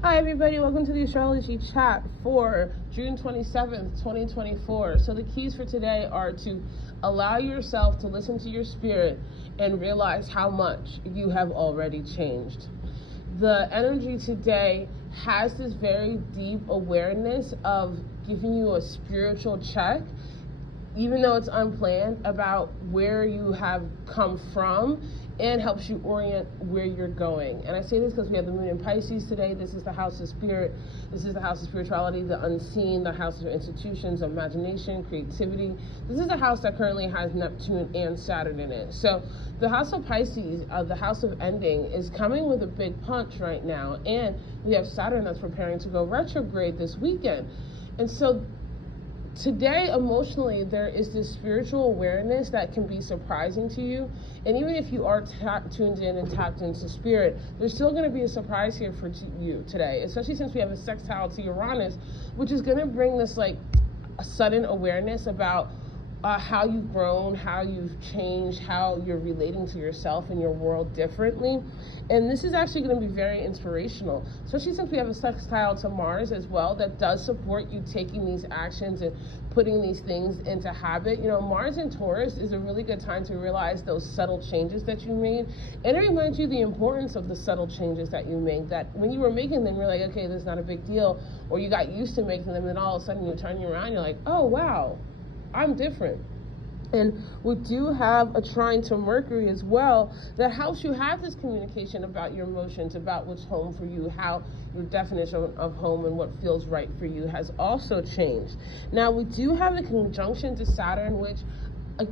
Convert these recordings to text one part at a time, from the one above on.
Hi everybody, welcome to the Astrology chat for June 27th, 2024. So the keys for today are to allow yourself to listen to your spirit and realize how much you have already changed. The energy today has this very deep awareness of giving you a spiritual check, even though it's unplanned, about where you have come from, and helps you orient where you're going. And I say this because we have the moon in Pisces today. This is the house of spirit. This is the house of spirituality, the unseen, the house of institutions, of imagination, creativity. This is the house that currently has Neptune and Saturn in it. So the house of Pisces, the house of ending, is coming with a big punch right now. And we have Saturn that's preparing to go retrograde this weekend. And so today, emotionally, there is this spiritual awareness that can be surprising to you. And even if you are tuned in and tapped into spirit, there's still going to be a surprise here for you today, especially since we have a sextile to Uranus, which is going to bring this like a sudden awareness about how you've grown, how you've changed, how you're relating to yourself and your world differently. And this is actually going to be very inspirational, especially since we have a sextile to Mars as well that does support you taking these actions and putting these things into habit. You know, Mars in Taurus is a really good time to realize those subtle changes that you made, and it reminds you the importance of the subtle changes that you made, that when you were making them, you're like, okay, this is not a big deal, or you got used to making them, and then all of a sudden you turn around, you're like, oh wow, I'm different. And we do have a trine to Mercury as well that helps you have this communication about your emotions, about what's home for you, how your definition of home and what feels right for you has also changed. Now, we do have a conjunction to Saturn, which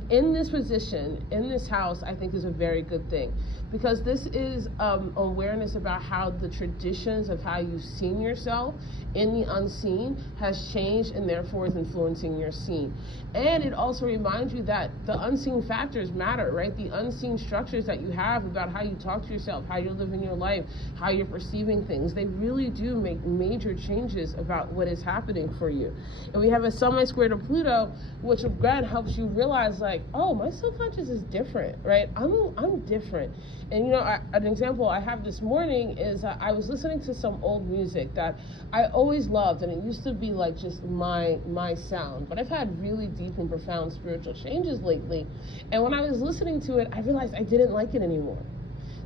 in this position, in this house, I think is a very good thing, because this is awareness about how the traditions of how you've seen yourself in the unseen has changed and therefore is influencing your seen. And it also reminds you that the unseen factors matter, right? The unseen structures that you have about how you talk to yourself, how you're living your life, how you're perceiving things, they really do make major changes about what is happening for you. And we have a semi-square to Pluto, which again helps you realize like, oh, my subconscious is different, right? I'm different. And you know, an example I have this morning is I was listening to some old music that I always loved, and it used to be like just my sound, but I've had really deep and profound spiritual changes lately. And when I was listening to it, I realized I didn't like it anymore.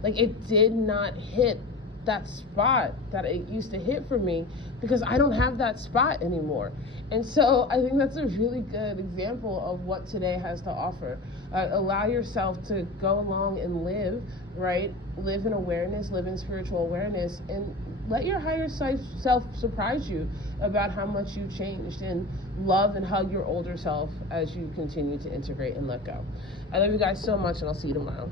Like, it did not hit that spot that it used to hit for me, because I don't have that spot anymore. And so I think that's a really good example of what today has to offer. Allow yourself to go along and live, right? Live in awareness, live in spiritual awareness, and let your higher self surprise you about how much you changed, and love and hug your older self as you continue to integrate and let go. I love you guys so much, and I'll see you tomorrow.